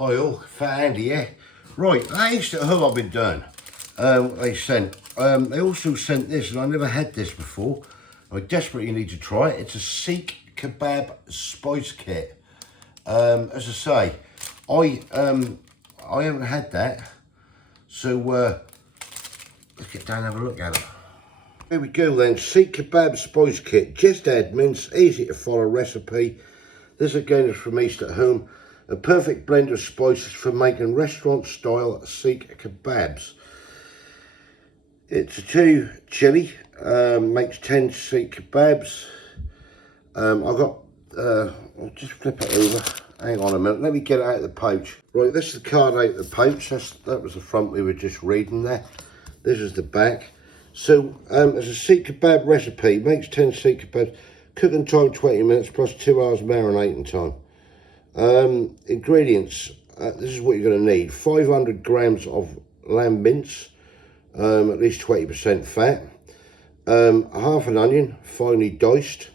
Hi all, Fat Andy here. Right, that is who I've been doing. They sent. They also sent this, and I never had this before. I desperately need to try it. It's a Seekh Kebab spice kit. As I say, I haven't had that. So let's get down and have a look at it. Here we go then. Seekh Kebab spice kit. Just add mince. Easy to follow recipe. This again is from East at Home. A perfect blend of spices for making restaurant-style Seekh Kebabs. It's a 2 chilli, makes 10 Seekh Kebabs. I'll just flip it over. Hang on a minute, let me get it out of the pouch. Right, this is the card out of the pouch. That was the front we were just reading there. This is the back. So, it's a Seekh Kebab recipe, makes 10 Seekh Kebabs. Cooking time 20 minutes plus 2 hours marinating time. Ingredients, this is what you're going to need. 500 grams of lamb mince, at least 20% fat. Half an onion, finely diced.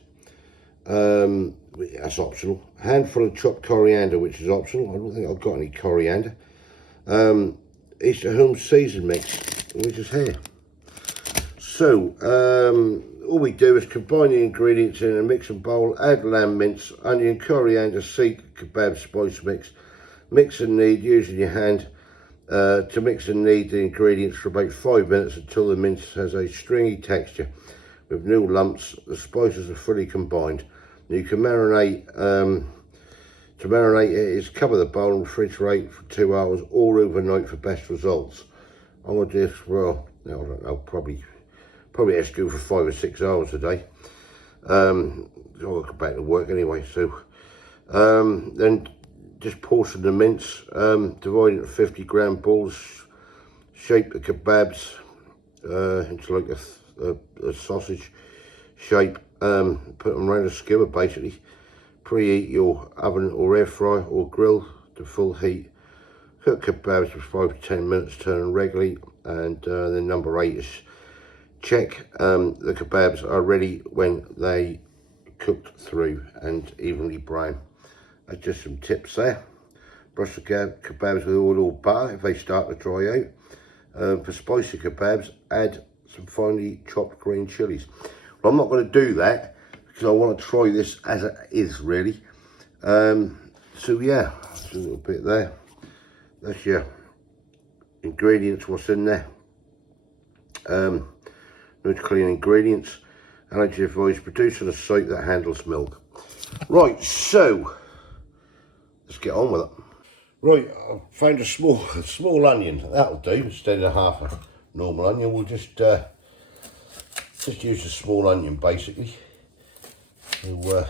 That's optional. Handful of chopped coriander, which is optional. I don't think I've got any coriander. East at Home season mix, which is here. So, all we do is combine the ingredients in a mixing bowl, add lamb mince, onion, coriander, Seekh Kebab spice mix. Mix and knead using your hand to mix and knead the ingredients for about 5 minutes until the mince has a stringy texture with no lumps. The spices are fully combined. You can marinate, to marinate it is cover the bowl and refrigerate for 2 hours or overnight for best results. I'm going to do this for, I don't know, probably has to go for 5 or 6 hours a day. I'll go back to work anyway, so then just portion the mince, divide it into 50 gram balls, shape the kebabs into like a sausage shape, put them around a skewer basically. Preheat your oven or air fryer or grill to full heat. Cook kebabs for 5 to 10 minutes, turning regularly. And then number 8 is check the kebabs are ready when they cooked through and evenly brown. That's just some tips there. Brush the kebabs with oil or butter if they start to dry out. For spicy kebabs, add some finely chopped green chilies. Well, I'm not going to do that because I want to try this as it is really. So yeah, just a little bit there. That's your ingredients, what's in there. No clean ingredients. Allergy advised, produced on a site that handles milk. Right, so let's get on with it. Right, I found a small onion. That'll do instead of half a normal onion. We'll just use a small onion basically. We'll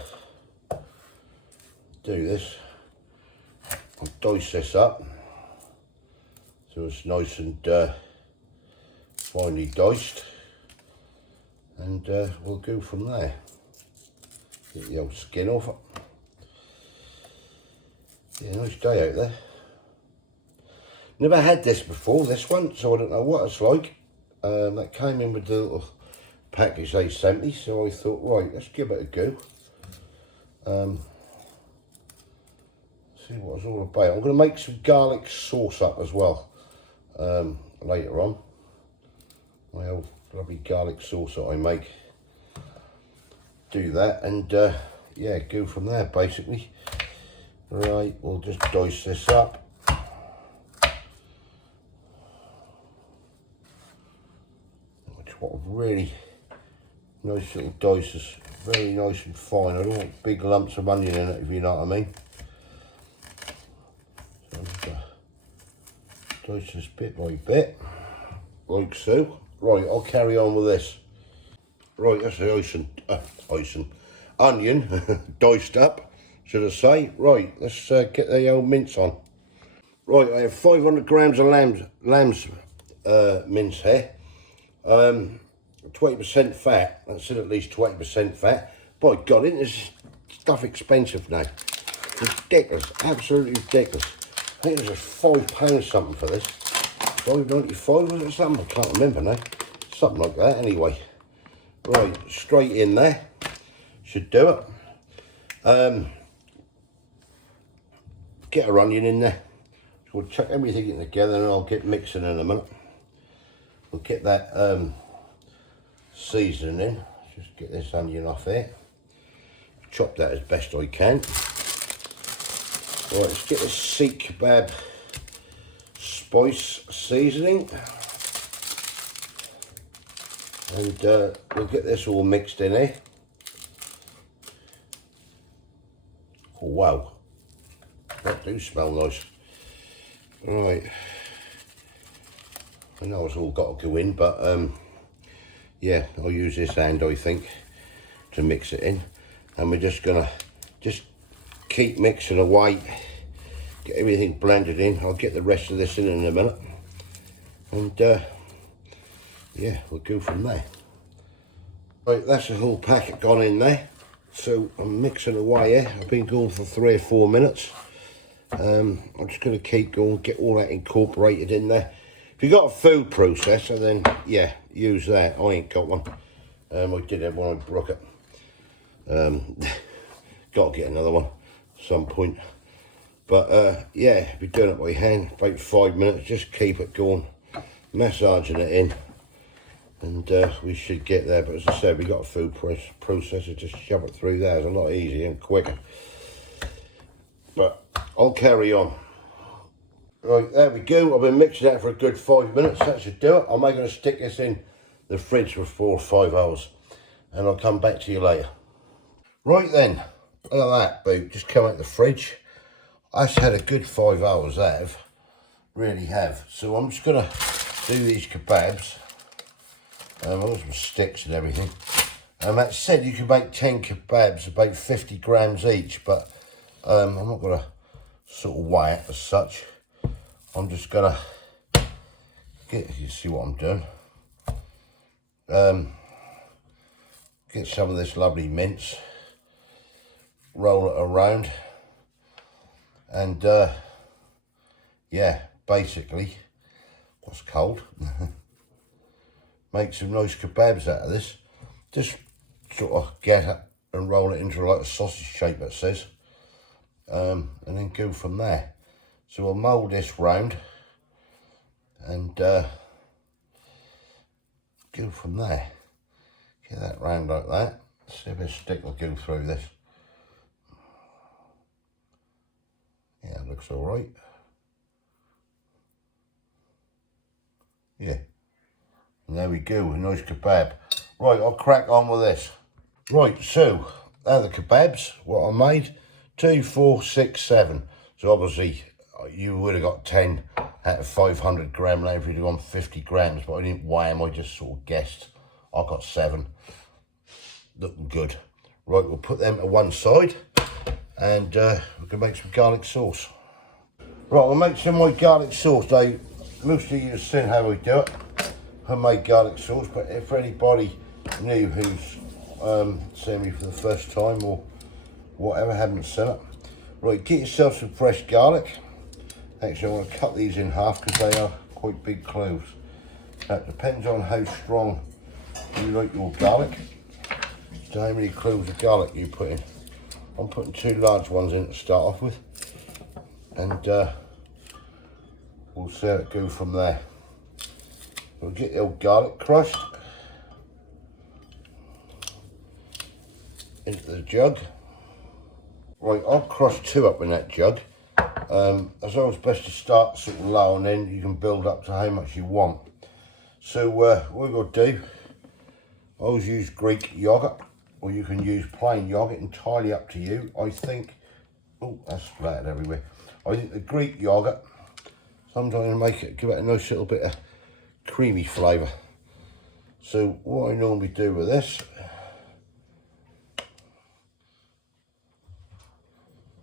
do this. I'll dice this up so it's nice and finely diced. And we'll go from there. Get the old skin off it. Yeah, nice day out there. Never had this before, this one, so I don't know what it's like. That came in with the little package they sent me, so I thought, right, let's give it a go. See what it's all about. I'm going to make some garlic sauce up as well later on. My old lovely garlic sauce that I make. Do that and yeah, go from there basically. Right, we'll just dice this up. What really nice little dices, very nice and fine. I don't want big lumps of onion in it, if you know what I mean. So I'm just gonna dice this bit by bit, like so. Right, I'll carry on with this. Right, that's the onion, diced up, should I say. Right, let's get the old mince on. Right, I have 500 grams of lamb's mince here. 20% fat, that's at least 20% fat. By God, isn't this stuff expensive now? Ridiculous, absolutely ridiculous. I think it was just £5 something for this. £5.95 was it something? I can't remember now. Something like that anyway. Right, straight in there. Should do it. Get our onion in there. we'll chuck everything in together and I'll get mixing in a minute. We'll get that seasoning in. Just get this onion off there. Chop that as best I can. Right, let's get the Seekh Kebab spice seasoning. And we'll get this all mixed in here. Oh, wow, that do smell nice. Right, I know it's all got to go in, but yeah, I'll use this hand, I think, to mix it in. And we're just gonna keep mixing away, get everything blended in. I'll get the rest of this in a minute, and yeah, we'll go from there. Right, that's the whole packet gone in there. So I'm mixing away here. I've been going for 3 or 4 minutes. I'm just going to keep going, get all that incorporated in there. If you've got a food processor, then yeah, use that. I ain't got one. I did have one, I broke it. Got to get another one at some point. But yeah, if you're doing it by hand, about 5 minutes, just keep it going, massaging it in. And we should get there, but as I said, we got a food processor, just shove it through there. It's a lot easier and quicker. But I'll carry on. Right, there we go. I've been mixing that for a good 5 minutes. That should do it. I'm going to stick this in the fridge for 4 or 5 hours, and I'll come back to you later. Right then, look at that, boo. Just come out the fridge. I've had a good 5 hours, that have. Really have. So I'm just going to do these kebabs. I've got some sticks and everything. That said, you can make 10 kebabs, about 50 grams each, but I'm not going to sort of weigh it as such. I'm just going to you see what I'm doing. Get some of this lovely mince, roll it around, and yeah, basically, what's cold? Make some nice kebabs out of this. Just sort of get it and roll it into like a sausage shape, it says, and then go from there. So we'll mould this round and go from there. Get that round like that. See if this stick will go through this. Yeah, it looks all right. Yeah. And there we go, a nice kebab. Right, I'll crack on with this. Right, so, there are the kebabs, what I made. 2, 4, 6, 7. So obviously, you would have got 10 out of 500 gram now if you'd gone 50 grams, but I didn't weigh them, I just sort of guessed. I got 7. Looking good. Right, we'll put them to one side, and we can make some garlic sauce. Right, I'll make some of my garlic sauce. Now, most of you have seen how we do it. Homemade garlic sauce, but if anybody new who's seeing me for the first time or whatever, haven't seen it, right, get yourself some fresh garlic. Actually, I want to cut these in half because they are quite big cloves. Now, it depends on how strong you like your garlic, so how many cloves of garlic you put in. I'm putting 2 large ones in to start off with, and we'll see how it goes from there. We'll get the old garlic crushed into the jug. Right, I'll crush 2 up in that jug. As always, best to start sort of low, and then you can build up to how much you want. So what we're going to do, I always use Greek yogurt, or you can use plain yogurt, entirely up to you. I think, oh, that's splattered everywhere. I think the Greek yogurt, sometimes give it a nice little bit of creamy flavour. So what I normally do with this,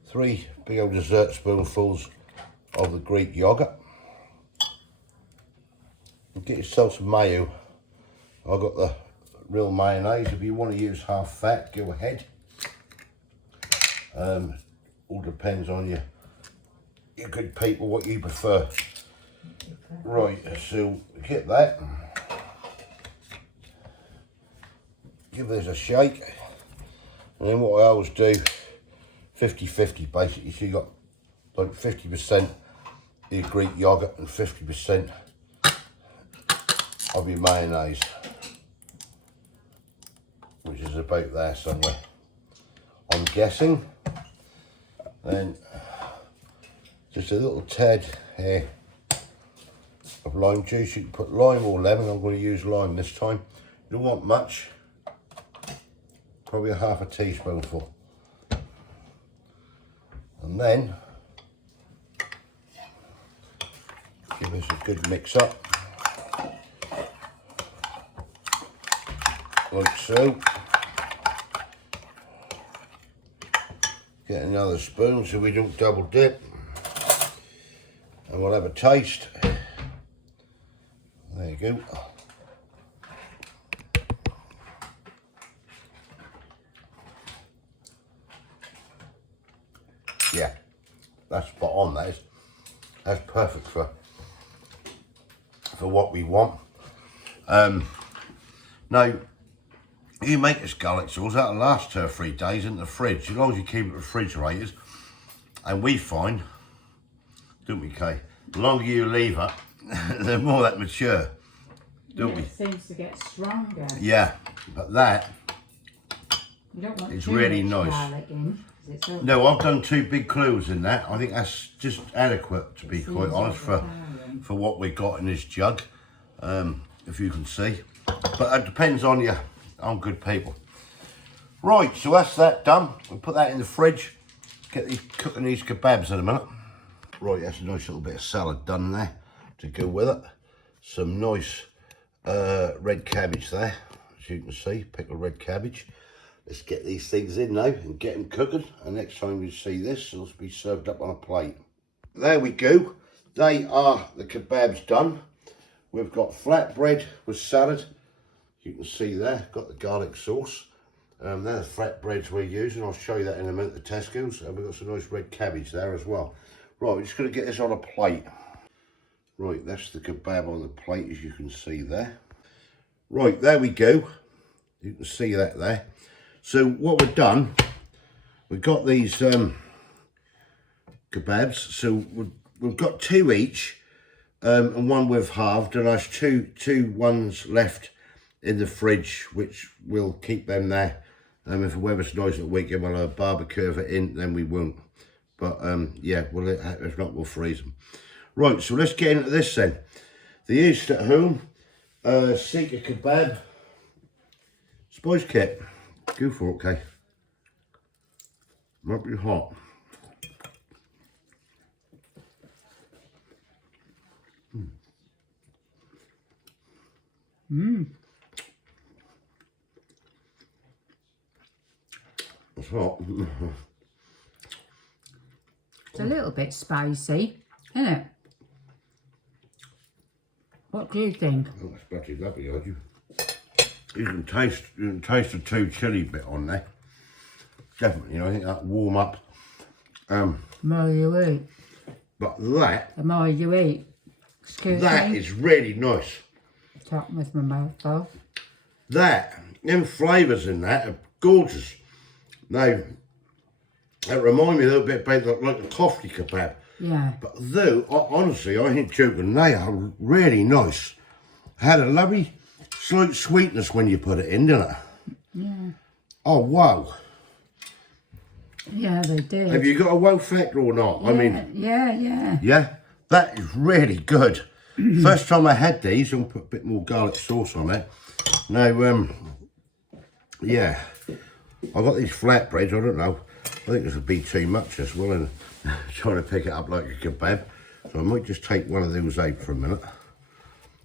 3 big old dessert spoonfuls of the Greek yogurt. And get yourself some mayo. I've got the real mayonnaise. If you want to use half fat, go ahead. All depends on you good people what you prefer. Right, so get that. Give this a shake. And then what I always do, 50-50 basically, so you got like 50% your Greek yoghurt and 50% of your mayonnaise, which is about there somewhere, I'm guessing. Then just a little tad here of lime juice. You can put lime or lemon. I'm going to use lime this time. You don't want much, probably a half a teaspoonful. And then give this a good mix up, like so. Get another spoon so we don't double dip, and we'll have a taste. There you go. Yeah, that's spot on. That's perfect for what we want. Now, you make this garlic sauce, that'll last 2 or 3 days in the fridge, as long as you keep it refrigerated. And we find, don't we, Kay, the longer you leave it, the more that mature, don't we? It seems to get stronger. Yeah, but that you don't want is too really much nice. garlic in, no, I've done 2 big cloves in that. I think that's just adequate, to be quite honest, for what we got in this jug, if you can see. But it depends on you, on good people. Right, so that's that done. We'll put that in the fridge. Get these cooking these kebabs in a minute. Right, that's a nice little bit of salad done there to go with it. Some nice red cabbage there, as you can see, pickled red cabbage. Let's get these things in now and get them cooking. And next time you see this, it'll be served up on a plate. There we go. They are the kebabs done. We've got flatbread with salad. You can see there, got the garlic sauce. They're the flatbreads we're using. I'll show you that in a minute, the Tesco's. And we've got some nice red cabbage there as well. Right, we're just going to get this on a plate. Right, that's the kebab on the plate, as you can see there. Right, there we go. You can see that there. So what we've done, we've got these kebabs. So we've got 2 each, and one we've halved, and there's two ones left in the fridge, which we'll keep them there. If the weather's nice at the weekend, we'll have a barbecue it in, then we won't. But yeah, well, if not, we'll freeze them. Right, so let's get into this then. The East at Home Seekh Kebab spice kit. Go for it, okay? Might be hot. It's hot. It's a little bit spicy, isn't it? What do you think? Oh, that's bloody lovely, aren't you? You can taste the 2 chilli bit on there. Definitely, you know, I think that'll warm up. The more you eat. But that, The more you eat. Excuse that me. is really nice. Talking with my mouth full. That, them flavours in that are gorgeous. Now, that remind me a little bit about like the coffee kebab. Yeah. But though, honestly, I ain't joking, they are really nice. Had a lovely slight sweetness when you put it in, didn't it? Yeah. Oh, wow. Yeah, they did. Have you got a wow factor or not? Yeah, I mean... Yeah. Yeah? That is really good. First time I had these, I'll put a bit more garlic sauce on it. Now, yeah. I got these flatbreads, I don't know. I think this would be too much as well, and trying to pick it up like a kebab. So I might just take one of those out for a minute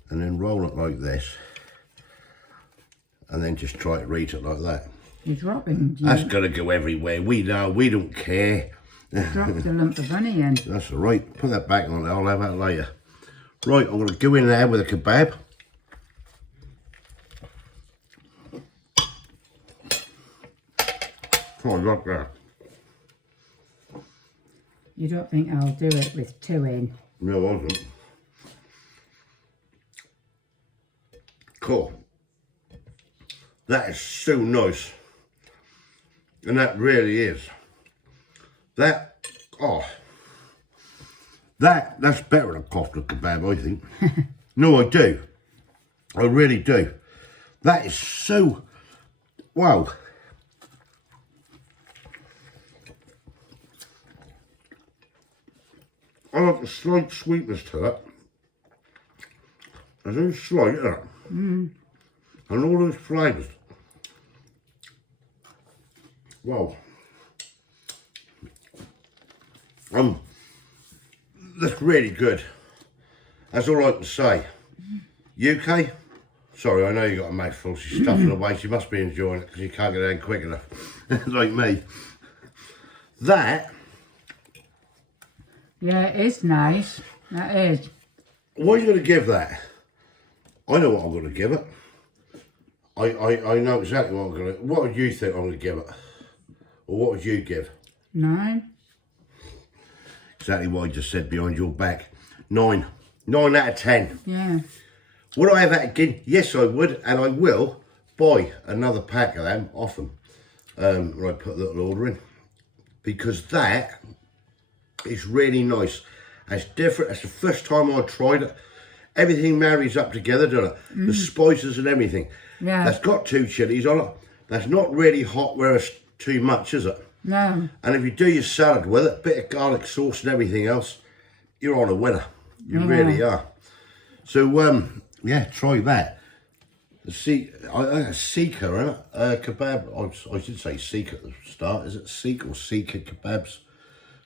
and then roll it like this. And then just try to read it like that. You're dropping. That's going to go everywhere. We know, we don't care. Dropped a lump of honey in. That's all right. Put that back on there. I'll have that later. Right, I'm going to go in there with a kebab. Oh, look that. You don't think I'll do it with 2 in? No, I wasn't. Cool. That is so nice. And that really is. That, oh. That's better than a kofta kebab, I think. No, I do. I really do. That is so, wow. I like a slight sweetness to it. There's only slight, isn't it? And all those flavours. Wow. That's really good. That's all I can say. UK? Sorry, I know you got a mouthful. She's stuffing away. She must be enjoying it because you can't get down quick enough. Like me. That. Yeah, it is nice. That is. What are you going to give that? I know what I'm going to give it. I know exactly what I'm going to. What would you think I'm going to give it? Or what would you give? 9. Exactly what I just said behind your back. 9. 9 out of 10. Yeah. Would I have that again? Yes, I would, and I will buy another pack of them off them when I put a little order in, because that is really nice. It's different. It's the first time I tried it. Everything marries up together, doesn't it? The spices and everything. Yeah. That's got 2 chilies on it. That's not really hot where it's too much, is it? No. And if you do your salad with it, bit of garlic sauce and everything else, you're on a winner. You really are. So, yeah, try that. The Seekh Kebab. I should say Seekh at the start. Is it Seekh or Seekh Kebabs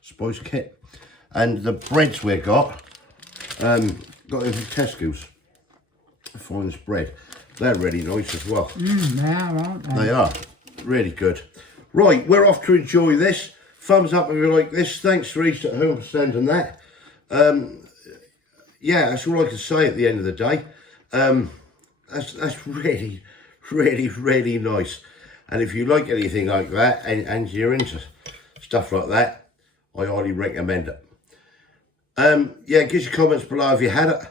spice kit? And the breads we got in from Tesco's. Finest bread. They're really nice as well. They are, aren't they? They are. Really good. Right, we're off to enjoy this. Thumbs up if you like this. Thanks for East at Home for sending that. Yeah, that's all I can say at the end of the day. That's really, really, really nice. And if you like anything like that and you're into stuff like that, I highly recommend it. Yeah, give us your comments below if you had it.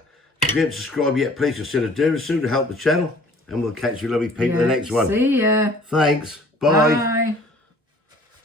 If you haven't subscribed yet, please consider doing so to help the channel. And we'll catch you lovely people in the next one. See ya. Thanks. Bye. Bye.